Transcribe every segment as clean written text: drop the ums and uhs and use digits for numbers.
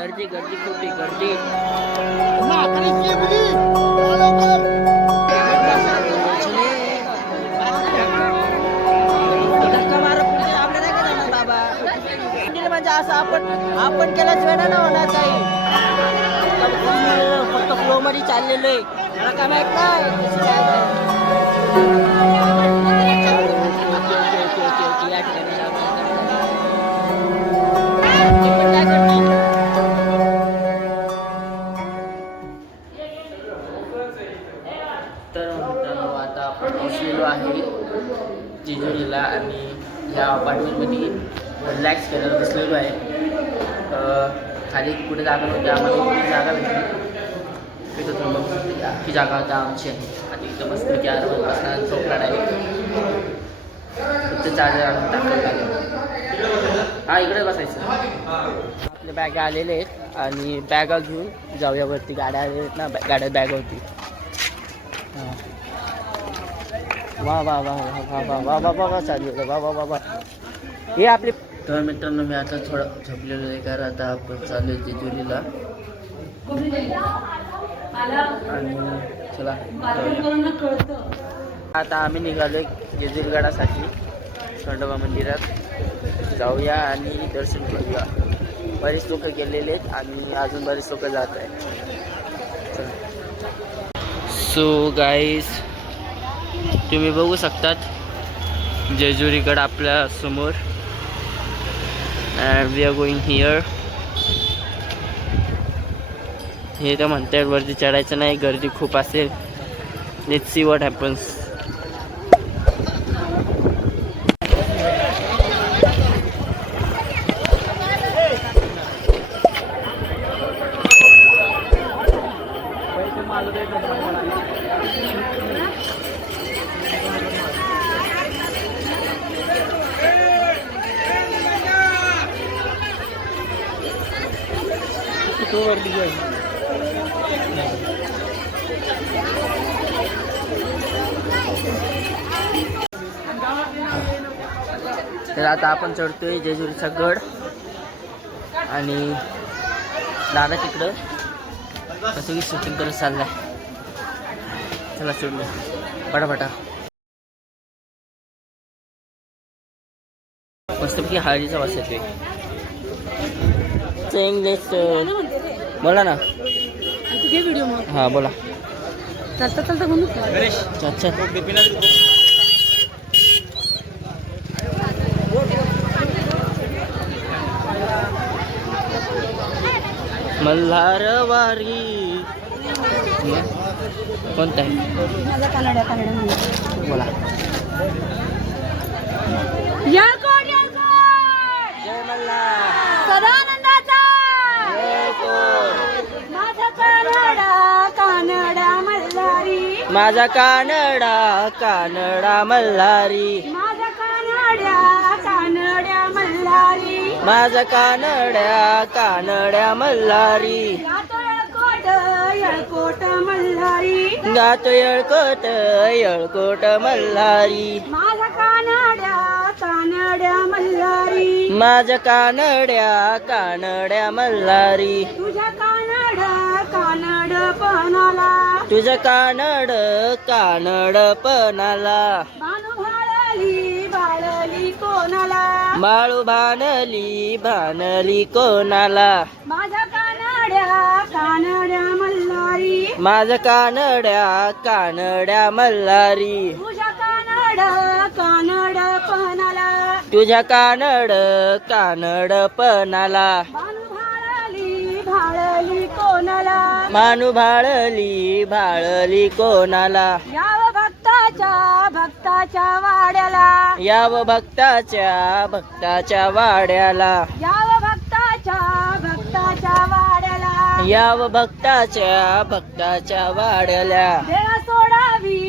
गर्दी गर्दी खूप आहे गर्दी. म्हणजे असं आपण केल्याच वेळा ना होणार काही. फक्त फ्लो मध्ये चाललेलो आहे. मला काय माहित नाही या ठिकाणी तर मित्रांनो आता आपण पोहोचलेलो आहे जेजुरीला आणि ह्या अपार्टमेंटमध्ये रिलॅक्स करायला बसलेलो आहे. खाली कुठे जागा नव्हती आम्हाला कुठे जागा भेटली तिथं थांबून की जागा आता आमची आहे आणि इथं बसतो की आरामात बसणार झोपला डायरेक्ट फक्त चार्जर आणून टाकलं लागेल. हा इकडे बसायचं. आपल्या बॅगा आलेले आहेत आणि बॅगा घेऊन जाऊया वरती. गाड्या आलेल्या आहेत ना गाड्या बॅगावरती. वा वा वा वा वा वा वा वा वा चालू वा वा वा वा हे आपले. तर मित्रांनो मी आता थोडं झोपलेलो आहे कारण आता आपण चालू आहे जेजुरीला आणि चला आता आम्ही निघालो जेजुरीगडासाठी. खंडोबा मंदिरात जाऊया आणि दर्शन करूया. बरेच लोक गेलेले आहेत आणि अजून बरेच लोक जात आहेत. चला. सो गाईज तुम्ही बघू शकतात जेजुरीगड आपल्या समोर. And we are going here. हे तर म्हणतात वरती चढायचं नाही गर्दी खूप असेल. Let's see what happens. तर आता आपण चढतोय जेजुरीचा गड आणि दादा तिकडं कसं की शूटिंग करत चाललाय. चला चढलो पटापटा. मस्तपैकी हळदीचा वास येतोय. इंग्लिश बोला ना. हा बोला. चालता चालता म्हणून अच्छा मल्हारवारी कोणता आहे बोला. जय मल्हार. सदानंदाचा माझा कानडा मल्हारी. माझा कानडा कानडा मल्हारी. माझा कानड्या मल्हारी. माझा कानड्या कानड्या मल्हारी. येळकोट मल्हारी. गातो येळकोट येळकोट मल्हारी. माझा कानड्या मल्हारी. माझा कानड्या कानड्या मल्हारी. तुझ्या कानड पणाला. तुझ्या कानड कानड पणाला. बाणू बाळली कोणाला. बाळू भानली भानली कोणाला. माझ्या कानड्या मल्हारी. माझा कानड्या कानड्या मल्हारी. तुझ्या कानड पणाला. तुझ्या कानड कानड पणाला. बाणू भाळली कोणाला. मानू भाळली भाळली कोणाला. याव भक्ताच्या वाड्याला. याव भक्ताच्या वाड्याला. याव भक्ताच्या वाड्याला. याव भक्ताच्या वाड्याला. देवा सोडावी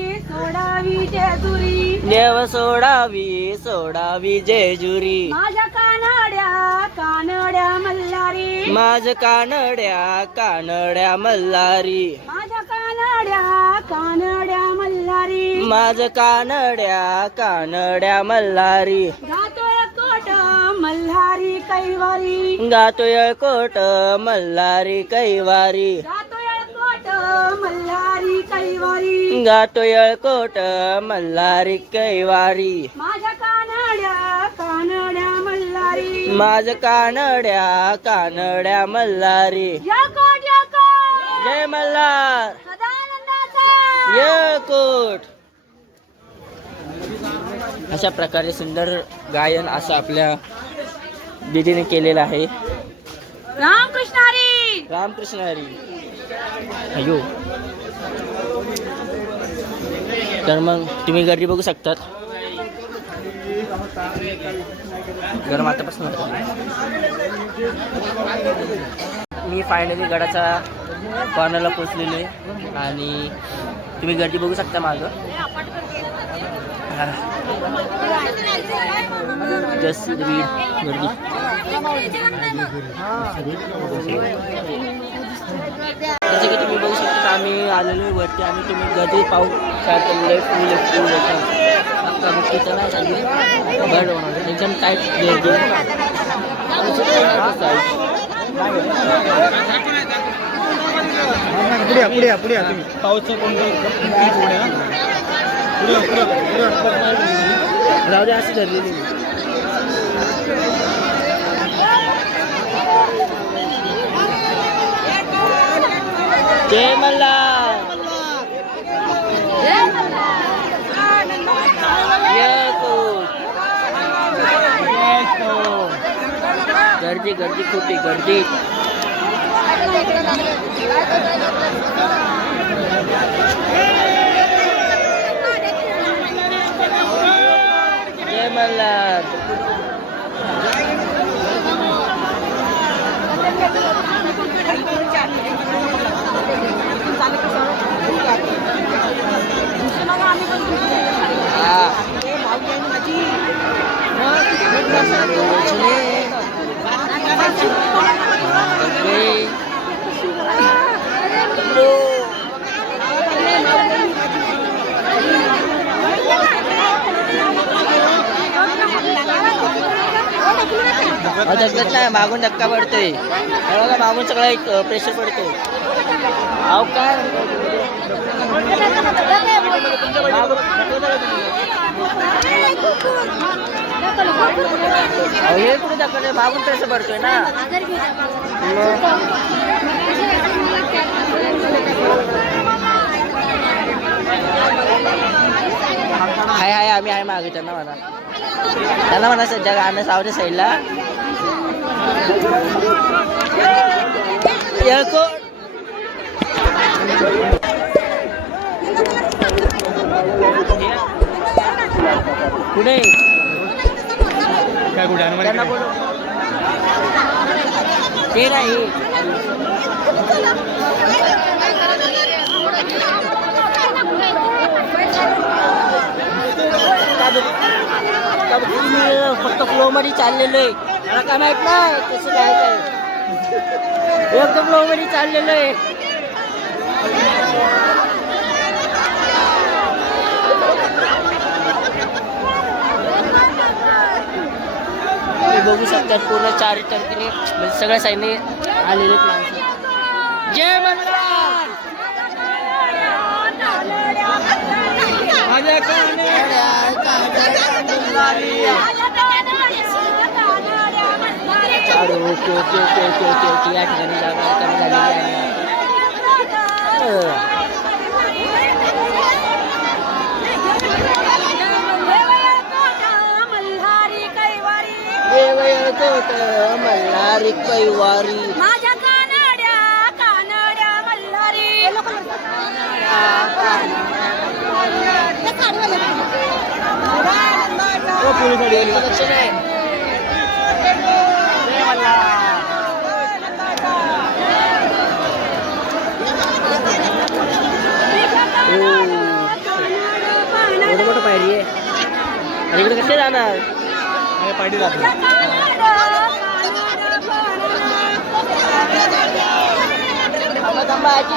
जेजुरी. देव सोडावी जेजुरी. माझ्या कानड्या मल्हारी. माझ कानड्या कानड्या मल्हारी. माझ्या कानड्या मल्हारी. माझ कानड्या कानड्या मल्हारी. गातोय कोट मल्हारी कैवारी गातो येळकोट मल्हारी कैवारी जातो येळकोट मल्हारी कैवारी गातो येळकोट मल्हारी कैवारी माझ्या कानड्या मल्हारी माझ कानड्या मल्हारी येळकोट जय मल्हार सदानंदाचा येळकोट. अशा प्रकारे सुंदर गायन असं आपल्या दीदीने केलेलं आहे. रामकृष्ण हरी. रामकृष्ण हरी. अयो तर मग तुम्ही गर्दी बघू शकतात. गरम आतापासून मी फायनली गडाच्या कॉर्नरला पोचलेलो आहे आणि तुम्ही गर्दी बघू शकता मागं. जस्ट गर्दी जसं की तुम्ही बघू शकता आम्ही आलेलो आहे वरती आणि तुम्ही गर्दी पाहू शकता. एकदम टाईट पुढे तुम्ही पाऊसचं राहू दे अशी धरलेली. जय मल्हार. गर्दी गर्दी खूप आहे गर्दी. जय मल्हार. धक्कत नाही मागून धक्का पडतोय बघा मागून सगळा एक प्रेशर पडतोय. अहो काय हे कुठे धक्का मागून प्रेशर पडतोय ना. हाय हाय आम्ही आहे मागे त्यांना म्हणा सध्या गाणं सावरे साईडला. येळकोट पुढे काय कुठे त्यांना बोलव. ते नाही फक्त फ्लो मध्ये चाललेलो आहे. मला काय माहित नाही कसं काय काय एकदम फ्लो मध्ये चाललेलो आहे. बघू शकतात पूर्ण चारी टर्कीने म्हणजे सगळ्या साईडने आलेले माणसं. जय Malhar. Okay okay okay okay okay okay या ठिकाणी जागा कमी झालेली आहे. येळकोट मल्हारी कैवारी माझ्या कानड्या मल्हारी. लक्ष नाही. जय मल्हार. मोठं मोठं पायरी आहे आणि इकडे कसे जाणार. पायरी जातो. थांबा आजी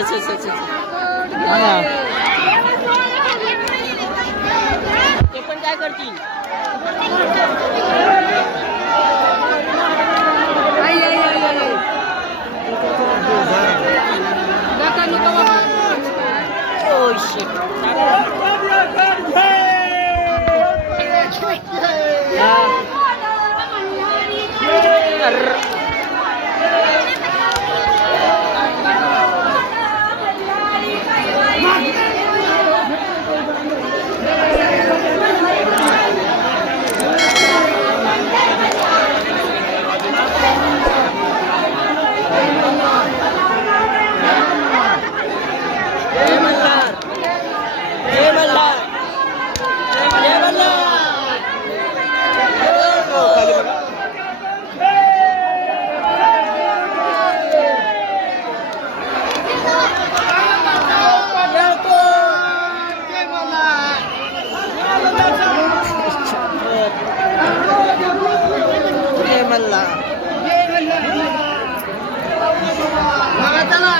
चल चल चल चल हा ना. ते पण काय करतील Oh shit.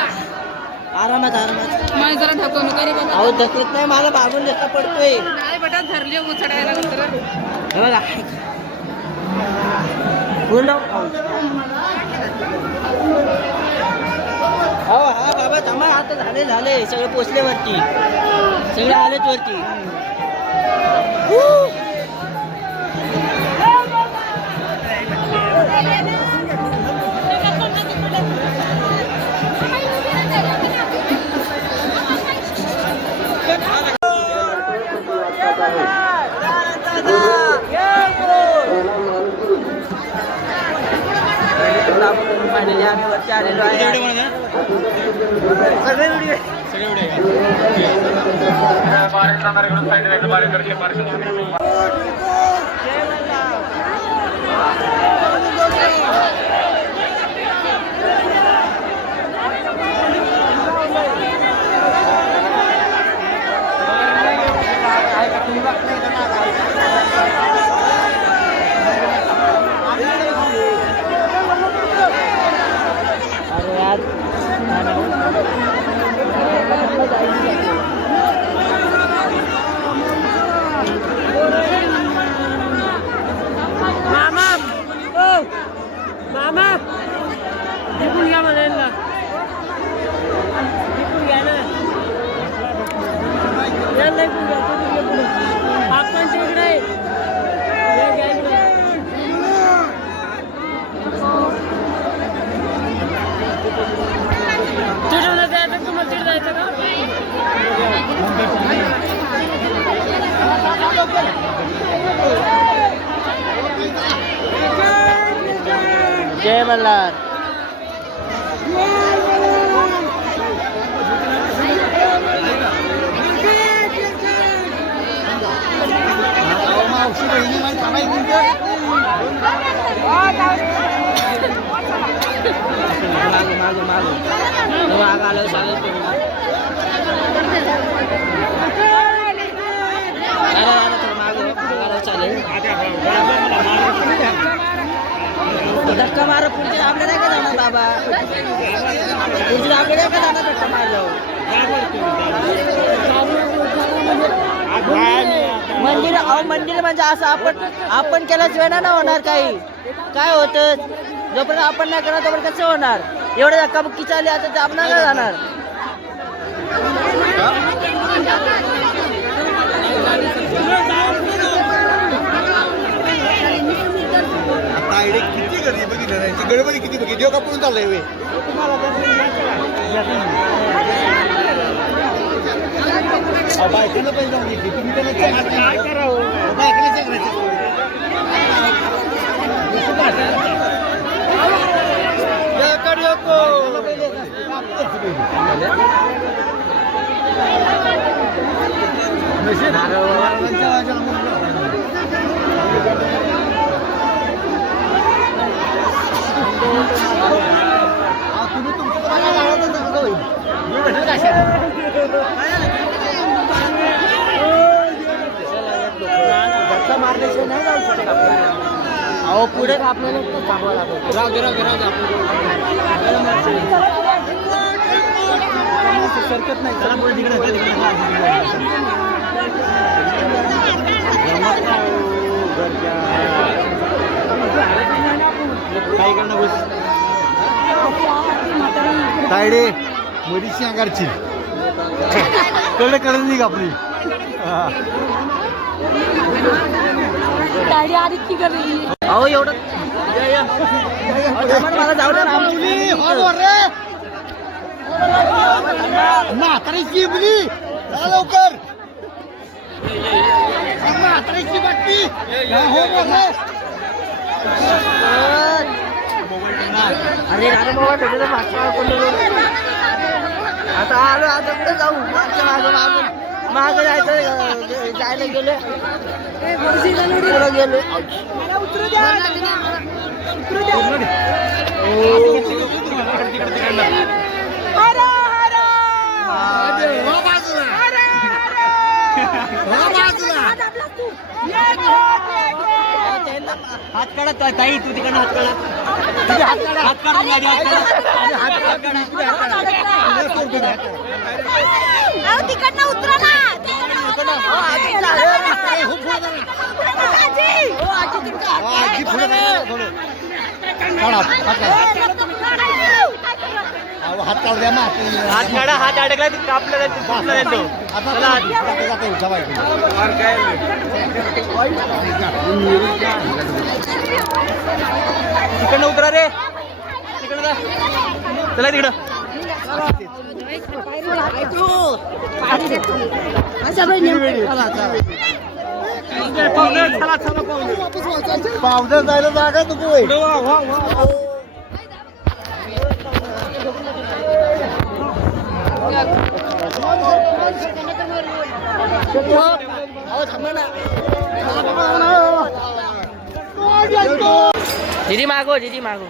आरामात आरामात मला जरा ढकलून करे बाबा. अहो ढकलत नाही मला भागून धक्का पडतोय नाही बेटा धरले उचडायला तर. हे बघा पूर्ण हो हा बाबा थांबा आता झाले झाले सगळे पोचले वरती सगळे आलेच वरती फायनली आम्ही वरती आलेलो आहे सगळे व्हिडिओ मामा ओ मामा निघून घ्या म्हणायला निघून घ्या ना आपण तिकडे तिथून जायचं तुम्हाला तिथे जायचं का जय मल्हार धक्का मार पुढचे आपल्या नाही का जाणार बाबा पुढचे आपल्या नाही का जाणार धक्का मारल्यावर मंदिर अहो मंदिर म्हणजे असं आपण केल्याशिवाय नाही ना होणार काही काय होतं जोपर्यंत आपण नाही करणार तोपर्यंत कसं होणार एवढं धक्काबुक्की चालली आता ते आपण नाही जाणार किती गर्दी बघितलं गडबडी किती बघितली देव कापून चाललंय वे बायकांना पाहिजे जाऊन घेतली तुम्ही त्याला काय करावं बायकांना तुम्ही तुमचं मारल्याशिवाय नाही जाऊ शकत आपल्याला अहो पुढे आपल्याला थांबावं लागतं राहू दे सरकत नाही चला पुढे तिकडे काय करणं बस तायडे मरीची अंगारची कळलं नाही का आपली अहो एवढं मला जाऊ दे म्हातारीची मुली लवकर म्हातारीची बाटली अरे अरे आता आलो आता कुठे जाऊ मागं जायचं जायला गेलो गेलो हात काढा ताई तू तिकडनं हात काढा हात काढा गाडी तिकडनं उतरा ना हात काढू द्या ना हात काढा हात अडकला कापला जातो तिकडनं उतरा रे तिकडं जा चला तिकडं पावडर जायला जागा नको दीदी मागो दीदी मागो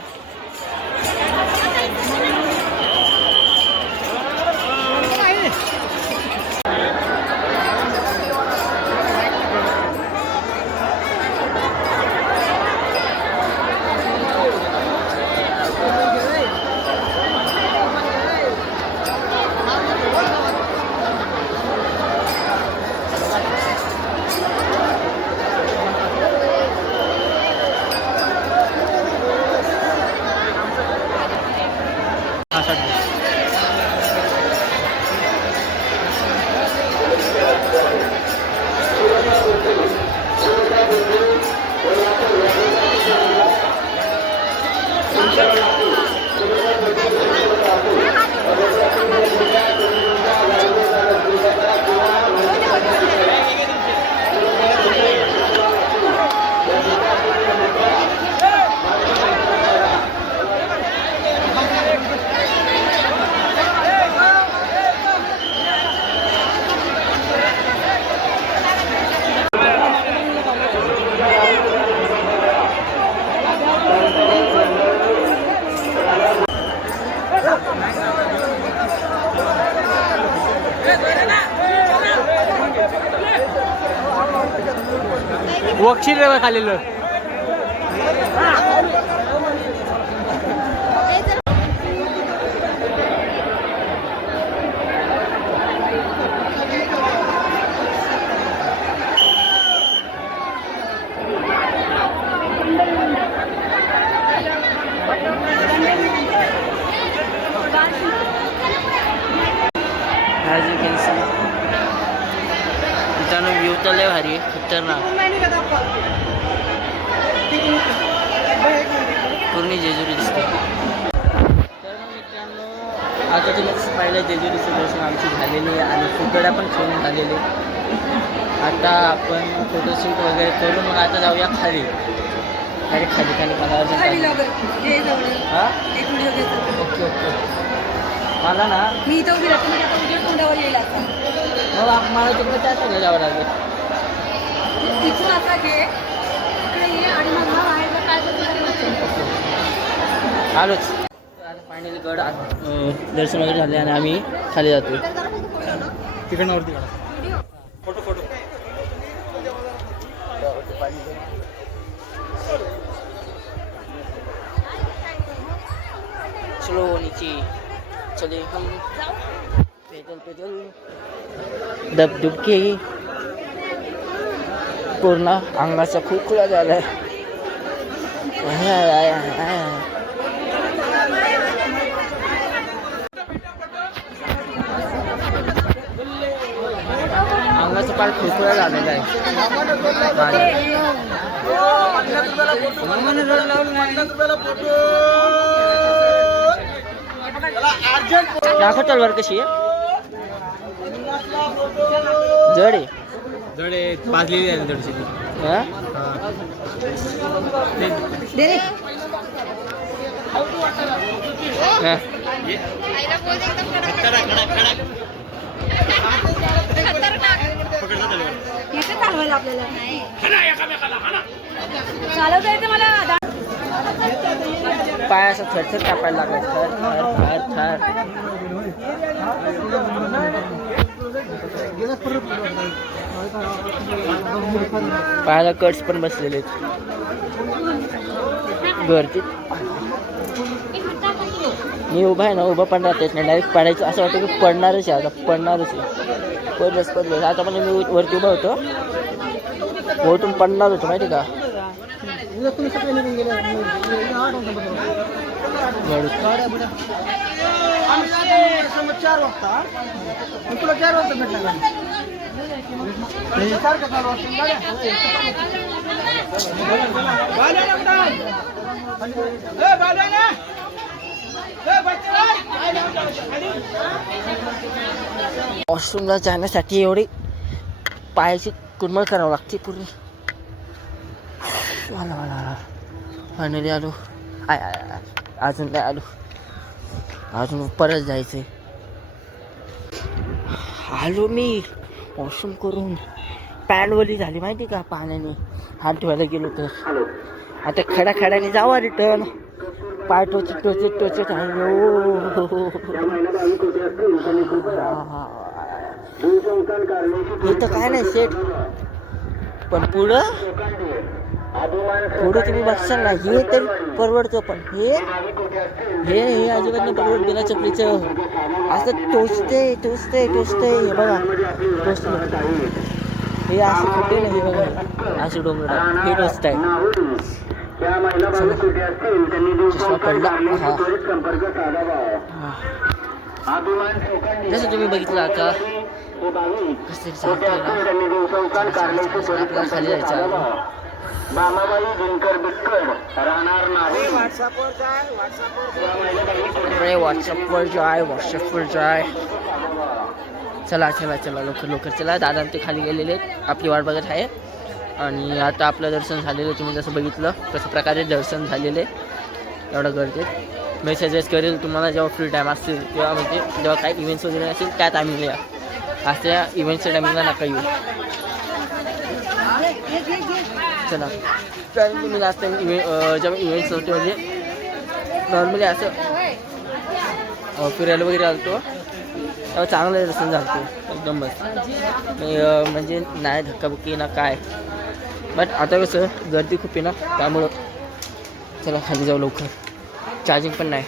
वक्षील रे खालील As you can see, मित्रांनो व्ह्यू तर लय भारी आहे खतरनाक पूर्ण जेजुरी दिसते. तर मित्रांनो आता तुम्ही पाहिलं जेजुरीचं दर्शन आमची झालेली आहे आणि फुगड्या पण खेळून झालेले. आता आपण फोटोशूट वगैरे करून मग आता जाऊया खाली अरे खाली खाली मला हां ओके ओके मला ना मी इथं उभी राहते म्हणजे आता उद्या तोंडावर येईल आता मग मला तिकडे त्याच सगळं जावं लागेल. तिथून आता घे इकडे ये आणि मग हा बाहेरला काय करतो आलोच. आता फायनली गड दर्शन वगैरे झाले आणि आम्ही खाली जातो. तिकडनं वरती काढा फोटो फोटो चलो नीचे चले हम पैदल पैदल दबदुबकी पूर्ण अंगाचा खुळखुळा झालाय. अंगाचा पाय खुळखुळा झालेला आहे. दाखव तलवार कशी आहे. जड आहे. जड आहे, भाजलेली आहे थोडीशी. हा? हा. इथे चालवायला आपल्याला चालवता येते मला. पाय असं थरथर कापायला लागलाय. थर थर थर थर. पायाला कट्स पण बसलेले आहेत. घरची मी उभा आहे ना, उभा पण राहत येत नाही. डायरेक्ट पडायचं असं वाटतं की पडणारच आहे. आता पडणारच आहे. पडलंच. आता पण मी वरती उभा होतो, वरतून पडणार होतो माहिती का. वॉशरूमला जाण्यासाठी एवढी पायाची कुरमळ करावं लागते पूर्ण. फायनली आलो. अजून नाही आलो, अजून परत जायचंय. आलो मी वॉशरूम करून. पॅन्टवली झाली माहिती का पाण्याने. हात धुवायला गेलो तर आता खडाखडाने जावा रिटर्न. पाय टोचत टोचत टोचत इथं काय नाही सेट. पण पुढं तुम्ही बघशाल ना, हे तरी परवडतं. पण हे अजिबात नाही परवडत. बिना चपलीचं असं टोचते हे बघा. टोचलं हे असं कुठे नाही. हे बघा असे डोंगर हे टोचत आहे. चष्मा पडला. जसं तुम्ही बघितलं आता कसं आपल्याला खाली जायचं. व्हॉट्सअपवर जाय. चला लवकर चला. दादा ते खाली गेलेले आहेत, आपली वाट बघत आहे. आणि आता आपलं दर्शन झालेलं तुम्ही जसं बघितलं तसं प्रकारे दर्शन झालेले. एवढं गर्दीत मी सजेस्ट करेल तुम्हाला जेव्हा फ्री टाईम असतील तेव्हा, म्हणजे जेव्हा काही इव्हेंट्स वगैरे असेल त्या टायमिंगला या. अशा इव्हेंट्सच्या टायमिंगला नका येऊ. चला कारण तुम्ही लास्ट टाईम जेव्हा इव्हेंट्स होते म्हणजे नॉर्मली असं फिरायला वगैरे आलतो तेव्हा चांगलं दर्शन झालं एकदम मस्त. म्हणजे नाही धक्काबुक्की ना काय. बट आता कसं गर्दी खूप आहे ना, त्यामुळं चला खाली जाऊ लवकर. चार्जिंग पण नाही.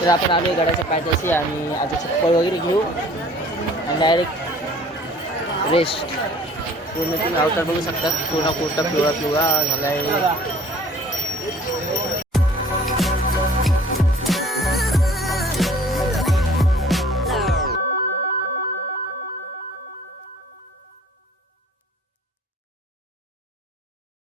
तर आपण आलो गडाच्या पायथ्याशी आणि आता चप्पल वगैरे घेऊ आणि डायरेक्ट रेस्ट. पूर्ण तुम्ही अवतार बघू शकतात. पूर्ण कुर्ता पिवळा झाला आहे.